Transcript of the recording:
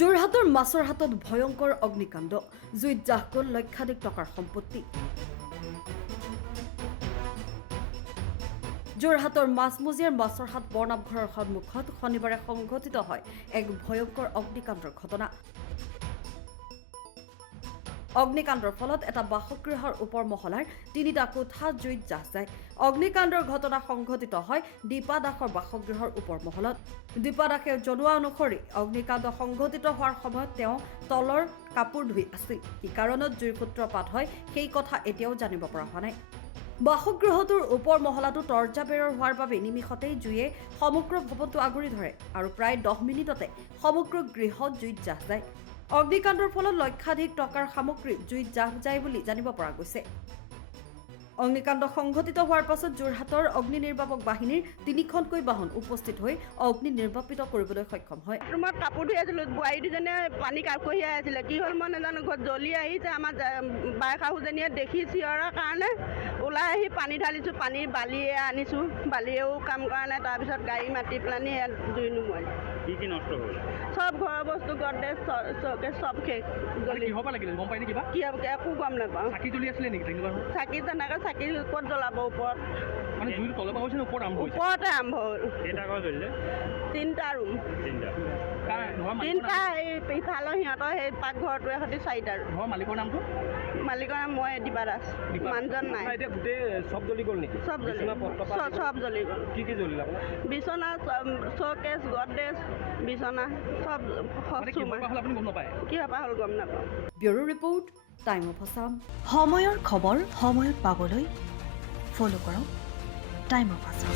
যোৰহাটৰ মাছৰ হাতত ভয়ংকৰ অগ্নিকাণ্ড জুইত জাহ গ'ল লক্ষাধিক টকাৰ সম্পত্তি যোৰহাটৰ মাছমজিয়াৰ মাছৰ হাট বৰনামঘৰৰ সন্মুখত শনিবাৰে সংঘটিত হয় এক ভয়ংকৰ অগ্নিকাণ্ডৰ ঘটনা অগ্নিকাণ্ডৰ ফলত এটা বাসগৃহৰ ওপৰ মহলাৰ তিনিটা কোঠা জুইত জাহ যায় অগ্নিকাণ্ডৰ ঘটনা সংঘটিত হয় দীপা দাসৰ বাসগৃহৰ ওপৰ মহলত দীপা দাসে জনোৱা অনুসৰি অগ্নিকাণ্ড সংঘটিত হোৱাৰ সময়ত তেওঁ তলৰ কাপোৰ ধুই আছিল কি কাৰণত জুইৰ সূত্ৰপাত হয় সেই কথা এতিয়াও জানিব পৰা হোৱা নাই বাসগৃহটোৰ ওপৰ মহলাটো তৰ্জাবেৰৰ হোৱাৰ বাবে নিমিষতেই জুয়ে সমগ্ৰ ভৱনটো আগুৰি ধৰে আৰু প্ৰায় 10 মিনিটতে সমগ্ৰ গৃহত জুইত জাহ যায় অগ্নিকাণ্ডৰ ফলত লক্ষাধিক টকাৰ সামগ্ৰী জুইত জাহ যায় বুলি জানিব পৰা গৈছে অগ্নিকাণ্ড সংঘটিত হোৱাৰ পাছত যোৰহাটৰ অগ্নি নিৰ্বাপক বাহিনীৰ 3খনকৈ বাহন উপস্থিত হৈ অগ্নি নিৰ্বাপিত কৰিবলৈ সক্ষম হয় ৰুমত কাপোৰ ধুই আছিলোঁ বোৱাৰী দুজনীয়ে পানী কঢ়িয়াই আছিলে কি হ'ল মই নাজানো ঘৰত জ্বলি আহিছে আমাৰ বাই শাহুজনীয়ে দেখি চিঞৰাৰ কাৰণে ওলাই আহি পানী ঢালিছোঁ পানী বালিয়ে আনিছোঁ বালিয়েও কাম কৰা নাই তাৰপিছত গাড়ী মাতি পেলানি জুই নুমুৱালে কি নষ্ট হ'ল সব ঘৰৰ বস্তু গড্ৰেজ চকেজ সব শেষ জ্বলি কিহৰ পৰা লাগিলে গম পাই নে কিবা কি একো গম নাপাওঁ চাকি জ্বলি আছিলে নেকি তেনেকুৱা চাকি তেনেকৈ চাকি ক'ত জ্বলাব ওপৰত মানে জুইৰ তলৰ পৰা হৈছে নে ওপৰত আৰম্ভ হৈছে ওপৰতে আৰম্ভ হ'ল কেইটা ঘৰ জ্বলিলে 3টা ৰুম তিনিটা তিনিটা এই ইফালৰ সিহঁতৰ সেই পাকঘৰটোৱে সৈতে 4টা ৰুম ঘৰৰ মালিকৰ নামটো মালিকৰ নাম মই দীপা দাস মানুহজন নাই এতিয়া গোটেই চব জ্বলি গ'ল নেকি সব জ্বলি সব জ্বলি গ'ল কি জ্বলিল আপোনাৰ বিচনা চকেজ গড্ৰেজ বিচনা সব আপুনি গম নাপায় কিহৰ পৰা হ'ল গম নাপাওঁ bureau report time of Assam সময়ৰ খবৰ সময়ত পাবলৈ ফলো কৰক টাইম অফ আছাম।